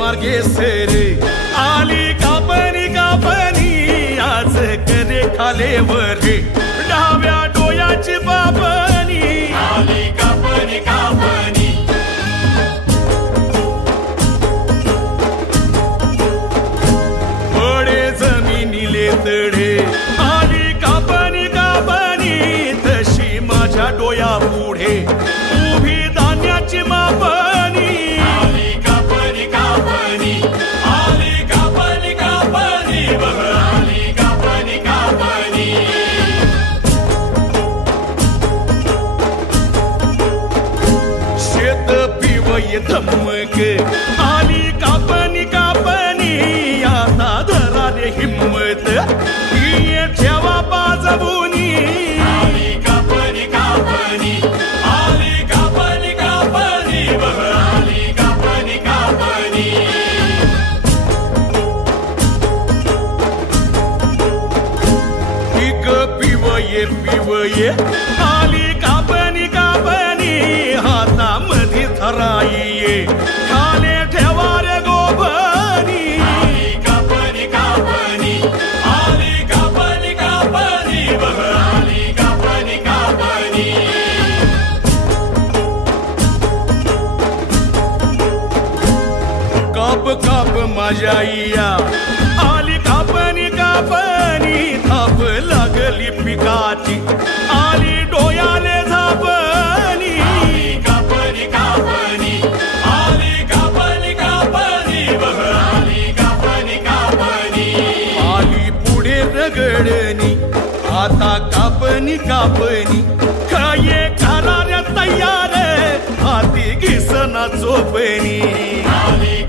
मार्गे सेरे आली कापणी कापणी आज करे खाले वरे डाव्या डोयाची बाबणी आली कापणी कापणी बडे जमिनीले तडे आली कापणी कापणी तशी माझ्या डोया पुढे उभी धान्याची मापणी आली कापणी कापणी आली कापणी कापणी बघ आली कापणी कापणी शेत पिवय धमक आली कापणी कापणी आता धरा रे हिम्मत ही ठेवा बाजवूनी आली कापणी कापणी आली कापणी कापणी बघ आली कापणी कापणी पिक पिवये पिवये आली कापणी कापणी हातामध्ये धराईये खाले ठेवा रे गोभणी आली कापणी कापणी आली कापणी कापणी बघ आली कापणी कापणी काप काप माझ्या आईया आली कापणी कापणी थाप लागली पिकाची आली डोयाले झापणी आली कापणी कापणी आली कापणी कापणी बघ आली कापणी कापणी आली पुढे रगडणी आता कापणी कापणी खाये खाणाऱ्या तयार हाती घिसना चोपणी आली